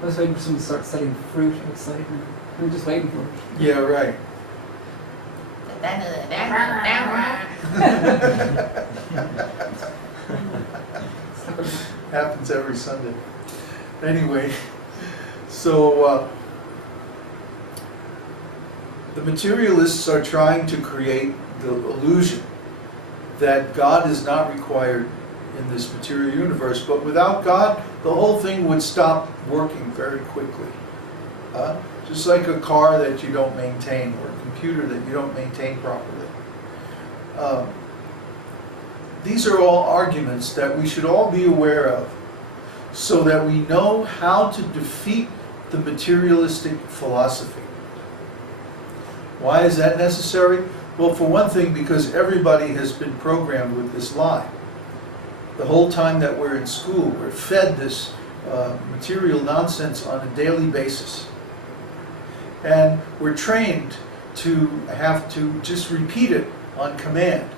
I was waiting for someone to start selling fruit outside now. I'm just waiting for it. Yeah, right. Happens every Sunday. Anyway, so the materialists are trying to create the illusion that God is not required in this material universe, but without God, the whole thing would stop working very quickly. Just like a car that you don't maintain, or a computer that you don't maintain properly. These are all arguments that we should all be aware of, so that we know how to defeat the materialistic philosophy. Why is that necessary? Well, for one thing, because everybody has been programmed with this lie. The whole time that we're in school, we're fed this material nonsense on a daily basis. And we're trained to have to just repeat it on command.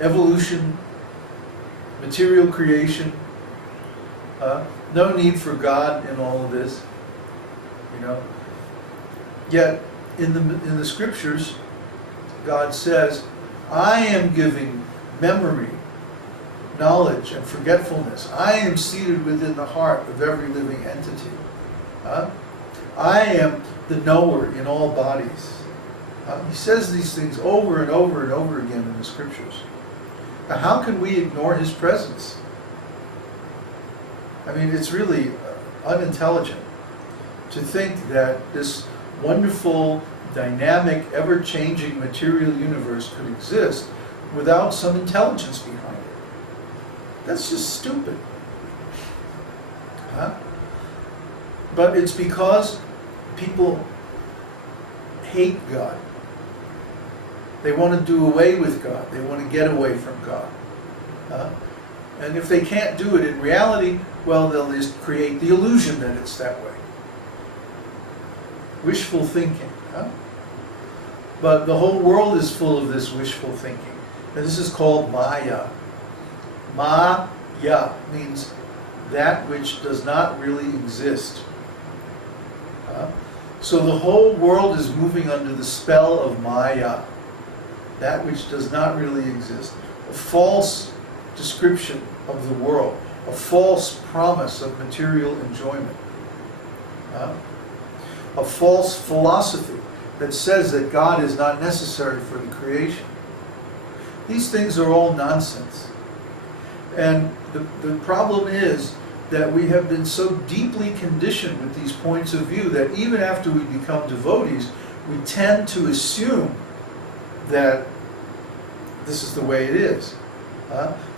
Evolution, material creation, no need for God in all of this, you know. Yet in the scriptures, God says, I am giving memory, knowledge, and forgetfulness. I am seated within the heart of every living entity. I am the knower in all bodies. He says these things over and over and over again in the scriptures. Now, how can we ignore his presence? I mean, it's really unintelligent to think that this wonderful, dynamic, ever-changing material universe could exist without some intelligence behind it. That's just stupid. But it's because people hate God. They want to do away with God. They want to get away from God. And if they can't do it in reality, well, they'll just create the illusion that it's that way. Wishful thinking. But the whole world is full of this wishful thinking. And this is called Maya. Maya means that which does not really exist. So the whole world is moving under the spell of Maya, that which does not really exist. A false description of the world, a false promise of material enjoyment. A false philosophy that says that God is not necessary for the creation. These things are all nonsense. And the problem is that we have been so deeply conditioned with these points of view that even after we become devotees, we tend to assume that this is the way it is.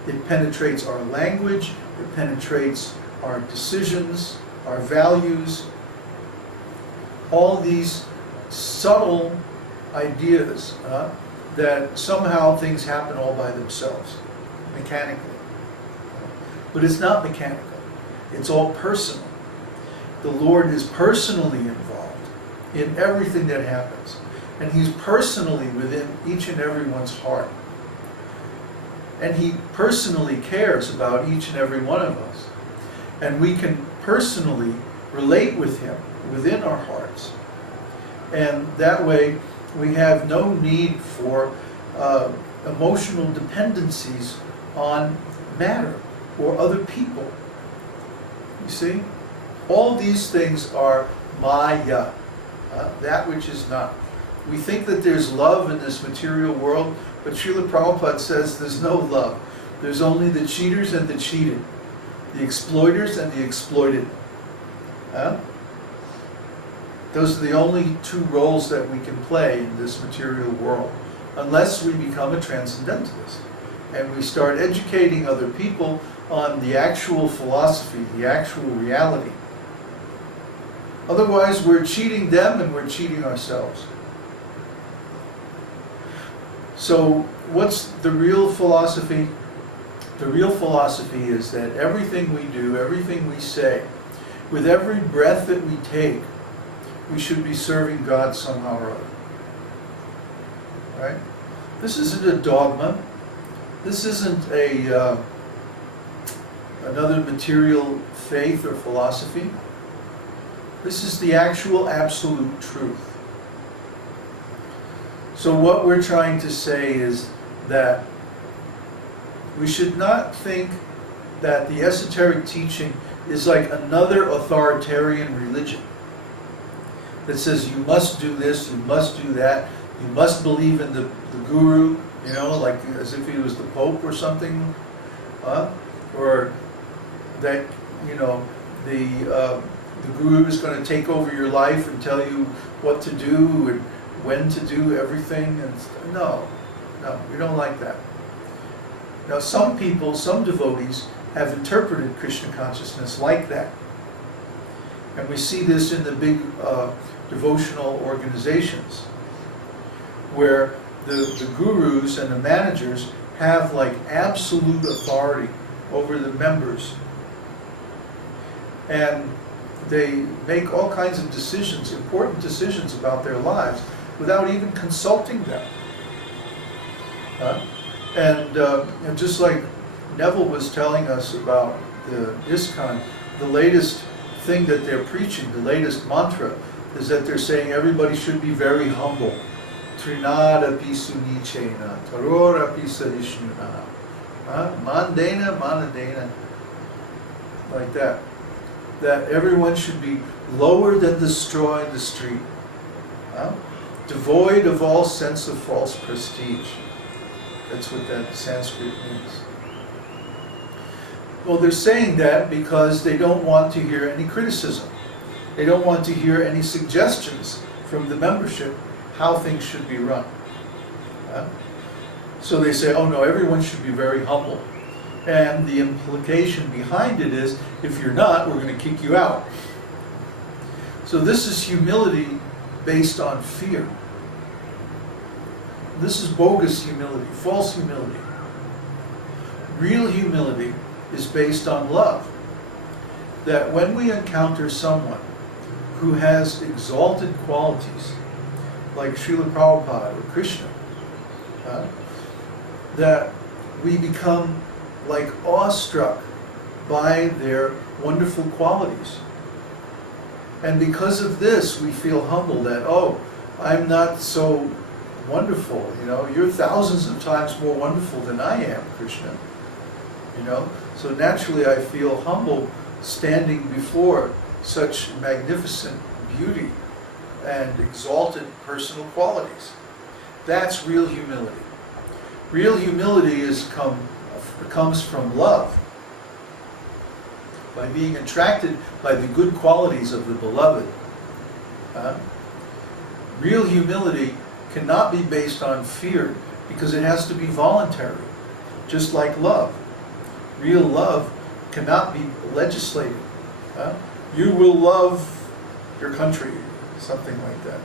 It penetrates our language, it penetrates our decisions, our values, all these subtle ideas that somehow things happen all by themselves, mechanically. But it's not mechanical. It's all personal. The Lord is personally involved in everything that happens. And He's personally within each and everyone's heart. And He personally cares about each and every one of us. And we can personally relate with Him within our hearts. And that way we have no need for emotional dependencies on matter or other people. You see? All these things are Maya, that which is not. We think that there's love in this material world, but Srila Prabhupada says there's no love. There's only the cheaters and the cheated, the exploiters and the exploited. Those are the only two roles that we can play in this material world, unless we become a transcendentalist and we start educating other people on the actual philosophy, the actual reality. Otherwise, we're cheating them and we're cheating ourselves. So, what's the real philosophy? The real philosophy is that everything we do, everything we say, with every breath that we take, we should be serving God somehow or other. Right? This isn't a dogma. This isn't a another material faith or philosophy. This is the actual absolute truth. So what we're trying to say is that we should not think that the esoteric teaching is like another authoritarian religion that says you must do this, you must do that, you must believe in the guru, you know, like as if he was the Pope or something, or that, you know, the guru is going to take over your life and tell you what to do and when to do everything. And no, we don't like that. Now some people, some devotees have interpreted Krishna consciousness like that. And we see this in the big devotional organizations where the gurus and the managers have like absolute authority over the members. And they make all kinds of decisions, important decisions about their lives without even consulting them. And just like Neville was telling us about the ISKCON, the latest thing that they're preaching, the latest mantra, is that they're saying everybody should be very humble. Trinada pisunichena, tarora pisarishnuna. Mandena, manadena. Like that. That everyone should be lower than the straw in the street. Devoid of all sense of false prestige. That's what that Sanskrit means. Well, they're saying that because they don't want to hear any criticism. They don't want to hear any suggestions from the membership how things should be run. So they say, oh no, everyone should be very humble. And the implication behind it is, if you're not, we're going to kick you out. So this is humility based on fear. This is bogus humility, false humility. Real humility is based on love. That when we encounter someone who has exalted qualities, like Srila Prabhupada or Krishna, that we become like awestruck by their wonderful qualities. And because of this, we feel humble that, oh, I'm not so wonderful, you know, you're thousands of times more wonderful than I am, Krishna. You know, so naturally I feel humble standing before such magnificent beauty and exalted personal qualities. That's real humility. Real humility comes from love, by being attracted by the good qualities of the beloved. Real humility cannot be based on fear because it has to be voluntary, just like love. Real love cannot be legislated. You will love your country, something like that.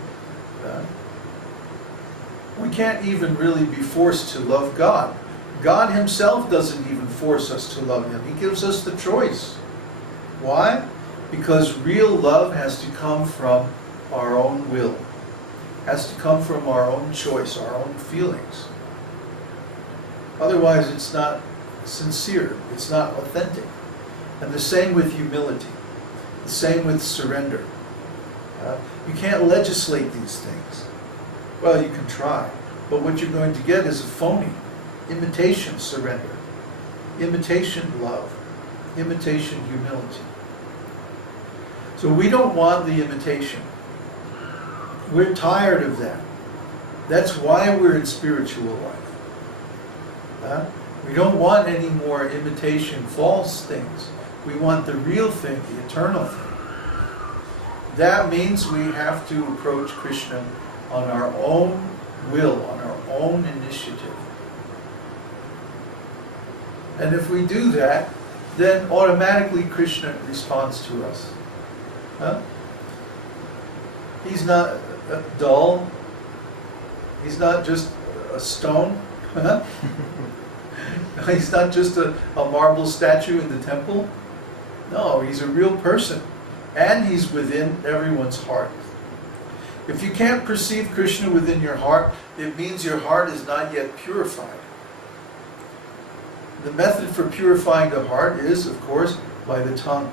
We can't even really be forced to love God. God Himself doesn't even force us to love Him. He gives us the choice. Why? Because real love has to come from our own will. Has to come from our own choice, our own feelings. Otherwise it's not sincere, it's not authentic. And the same with humility. The same with surrender. You can't legislate these things. Well, you can try, but what you're going to get is a phony, imitation surrender, imitation love, imitation humility. So we don't want the imitation. We're tired of that. That's why we're in spiritual life. We don't want any more imitation, false things. We want the real thing, the eternal thing. That means we have to approach Krishna on our own will, on our own initiative. And if we do that, then automatically Krishna responds to us. He's not dull. He's not just a stone. He's not just a marble statue in the temple. No, he's a real person. And he's within everyone's heart. If you can't perceive Krishna within your heart, it means your heart is not yet purified. The method for purifying the heart is, of course, by the tongue.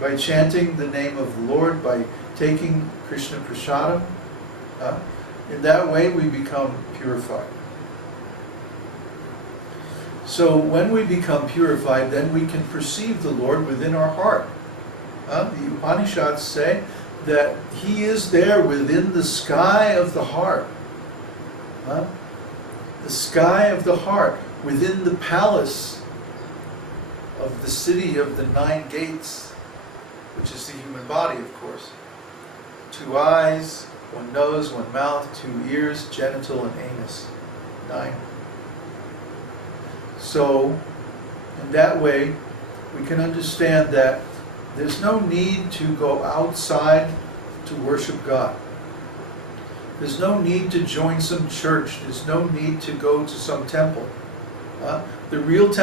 By chanting the name of the Lord, by taking Krishna Prasadam. In that way we become purified. So when we become purified, then we can perceive the Lord within our heart. The Upanishads say that He is there within the sky of the heart. The sky of the heart, within the palace of the city of the 9 gates, which is the human body, of course. 2 eyes, 1 nose, 1 mouth, 2 ears, genital and anus. 9. So, in that way, we can understand that there's no need to go outside to worship God. There's no need to join some church. There's no need to go to some temple. The real temple